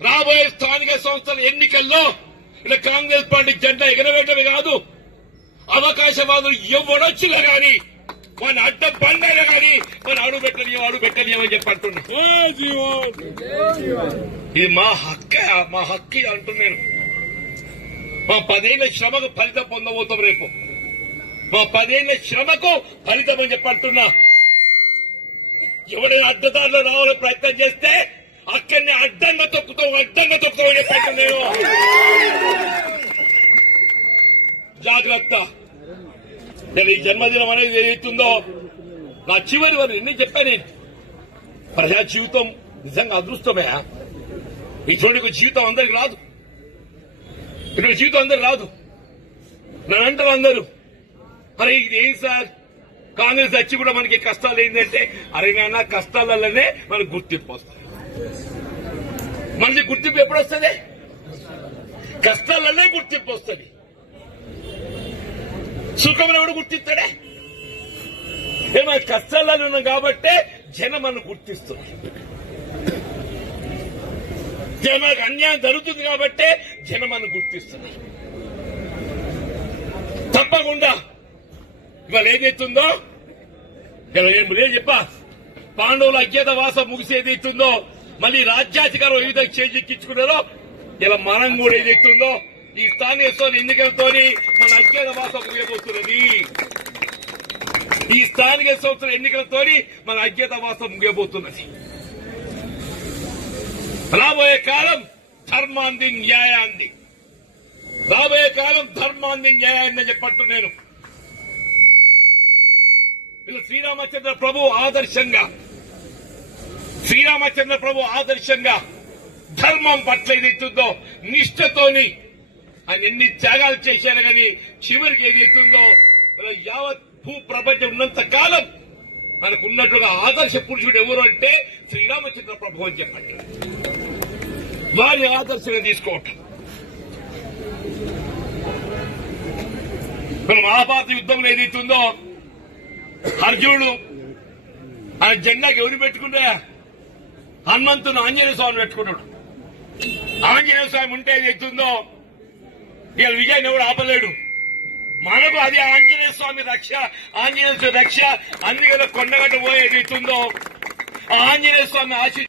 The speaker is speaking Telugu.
రాబోయే స్థానిక సంస్థల ఎన్నికల్లో ఇలా కాంగ్రెస్ పార్టీ జెండా ఎగరవేయటమే కాదు అవకాశవాదులు ఎవడొచ్చినా గాని మన అడ్డ బండైనా గాని మన అడుగు పెట్టని అడుగు పెట్టని అని చెప్పి అంటున్నా ఇది మా హక్కే మా హక్కి అంటున్నాను మా పదేళ్ళ శ్రమకు ఫలితం పొందబోతాం రేపు. మా పదేళ్ళ శ్రమకు ఫలితం అని చెప్పి అంటున్నా. ఎవడైనా అడ్డదారిలో రావాలని ప్రయత్నం చేస్తే అక్కడిని అడ్డంగా తొక్కుతాం అడ్డంగా తొక్కుతాం అని చెప్పి అంటున్నాను జాగ్రత్త. నేను ఈ జన్మదినం అనేది ఏదైతుందో నా చివరి వారు ఎన్ని చెప్పాను ప్రజా జీవితం నిజంగా అదృష్టమే. ఇటువంటి జీవితం అందరికి రాదు. ఇక్కడ జీవితం అందరికి రాదు. నన్ను అంటారు అందరూ. అరే ఇది ఏం సార్? కాంగ్రెస్ వచ్చి కూడా మనకి కష్టాలు ఏంటంటే అరే నాన్న కష్టాలలోనే మనకు గుర్తింపు వస్తుంది. మనకి గుర్తింపు ఎప్పుడు వస్తుంది? కష్టాలనే గుర్తింపు వస్తుంది. సుఖం ఎవడు గుర్తిస్తాడే? ఏమో కష్టాల్లో ఉన్నాం కాబట్టే జనం మనం గుర్తిస్తుంది జనం అన్యాయం జరుగుతుంది కాబట్టే జనం మనం గుర్తిస్తుంది తప్పకుండా ఇవాళ ఏదైతుందో ఇలా ఏం లేదు చెప్పా. పాండవుల అజ్ఞాత వాసం ముగిసేదైతుందో మళ్ళీ రాజ్యాధికారం ఏ విధంగా చేజిక్కించుకున్నారో ఇలా మనం కూడా ఏదైతుందో ఈ స్థానిక ఎన్నికలతోని మన మాసం ముగియబోతున్నది. ఈ స్థానిక సంస్థల ఎన్నికలతో మన అజ్ఞత వాసం ముగియబోతున్నది. రాబోయే కాలం ధర్మాంది న్యాయాంది. రాబోయే కాలం ధర్మాంది న్యాయాన్ని చెప్పట్టు నేను. వీళ్ళు శ్రీరామచంద్ర ప్రభు ఆదర్శంగా శ్రీరామచంద్ర ప్రభు ఆదర్శంగా ధర్మం పట్ల ఏదైతుందో నిష్ఠతోని ఆయన ఎన్ని త్యాగాలు చేశారు కానీ చివరికి ఏదైతుందో యావత్ భూ ప్రపంచం ఉన్నంత కాలం మనకు ఆదర్శ పురుషుడు ఎవరు అంటే శ్రీరామచంద్ర ప్రభు అని చెప్పండి వారి ఆదర్శంగా తీసుకోవటం. మన మహాభారత యుద్ధంలో ఏదైతుందో అర్జునుడు ఆ జెండాకి ఎవరు పెట్టుకుంటే హనుమంతుడు ఆంజనేయ స్వామిని పెట్టుకున్నాడు ఆంజనేయ స్వామి ఉంటే ఏదైతుందో ఇక విజయాన్ని ఎవడు ఆపలేడు? మనకు అది ఆంజనేయ స్వామి రక్ష ఆంజనేయ రక్ష. అన్ని కదా కొండగట్ట పోయేది ఇస్తుందో ఆ ఆంజనేయ స్వామి ఆశీ